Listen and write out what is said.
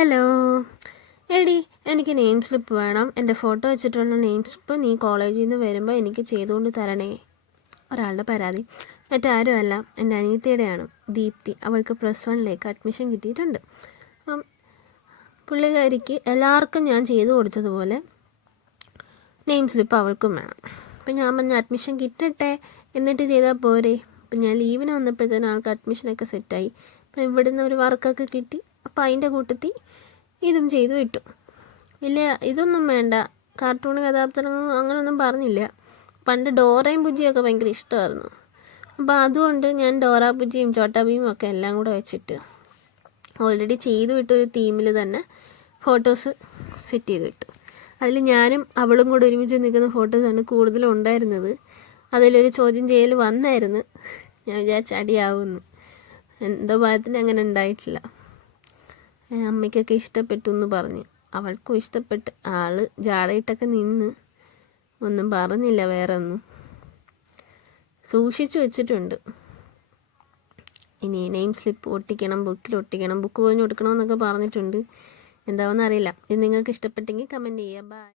Hello എടി, എനിക്ക് name slip വേണം. എൻ്റെ ഫോട്ടോ വെച്ചിട്ടുള്ള നെയിം സ്ലിപ്പ് നീ കോളേജിൽ നിന്ന് വരുമ്പോൾ എനിക്ക് ചെയ്തുകൊണ്ട് തരണേ. ഒരാളുടെ പരാതി. മറ്റാരുമല്ല, എൻ്റെ അനിയത്തിയുടെയാണ്, ദീപ്തി. അവൾക്ക് +1 അഡ്മിഷൻ കിട്ടിയിട്ടുണ്ട്. അപ്പം പുള്ളിക്കാരിക്ക് എല്ലാവർക്കും ഞാൻ ചെയ്തു കൊടുത്തതുപോലെ നെയിം സ്ലിപ്പ് അവൾക്കും വേണം. അപ്പം ഞാൻ പറഞ്ഞ അഡ്മിഷൻ കിട്ടട്ടെ, എന്നിട്ട് ചെയ്താൽ പോരെ. അപ്പം ഞാൻ ലീവിന് വന്നപ്പോഴത്തേനും ആൾക്ക് അഡ്മിഷനൊക്കെ സെറ്റായി. അപ്പം ഇവിടുന്ന് ഒരു വർക്കൊക്കെ കിട്ടി. അപ്പോൾ അതിൻ്റെ കൂട്ടത്തിൽ ഇതും ചെയ്തു വിട്ടു. ഇല്ല, ഇതൊന്നും വേണ്ട, കാർട്ടൂൺ കഥാപാത്രങ്ങളും അങ്ങനെയൊന്നും പറഞ്ഞില്ല. പണ്ട് ഡോറയും ബുജിയൊക്കെ ഭയങ്കര ഇഷ്ടമായിരുന്നു. അപ്പോൾ അതുകൊണ്ട് ഞാൻ ഡോറ ബുജിയും ചോട്ടാ ഭീമും ഒക്കെ എല്ലാം കൂടെ വെച്ചിട്ട് ഓൾറെഡി ചെയ്തു വിട്ട ഒരു തീമിൽ തന്നെ ഫോട്ടോസ് സെറ്റ് ചെയ്ത് വിട്ടു. അതിൽ ഞാനും അവളും കൂടെ ഒരുമിച്ച് നിൽക്കുന്ന ഫോട്ടോസാണ് കൂടുതലും ഉണ്ടായിരുന്നത്. അതിലൊരു ചോദ്യം ചെയ്യൽ വന്നായിരുന്നു. ഞാൻ വിചാരിച്ച അടിയാവുമെന്ന്. എന്തോ ഭാഗത്തിന് അങ്ങനെ ഉണ്ടായിട്ടില്ല. അമ്മയ്ക്കൊക്കെ ഇഷ്ടപ്പെട്ടു എന്ന് പറഞ്ഞ്, അവൾക്കും ഇഷ്ടപ്പെട്ട്. ആള് ജാടയിട്ടൊക്കെ നിന്ന് ഒന്നും പറഞ്ഞില്ല, വേറെ ഒന്നും സൂക്ഷിച്ചു വെച്ചിട്ടുണ്ട്. ഇനി നെയിം സ്ലിപ്പ് ഒട്ടിക്കണം, ബുക്കിൽ ഒട്ടിക്കണം, ബുക്ക് പോയി കൊടുക്കണമെന്നൊക്കെ പറഞ്ഞിട്ടുണ്ട്. എന്താവെന്ന് അറിയില്ല. ഇത് നിങ്ങൾക്ക് ഇഷ്ടപ്പെട്ടെങ്കിൽ കമൻറ്റ് ചെയ്യുക. ബൈ.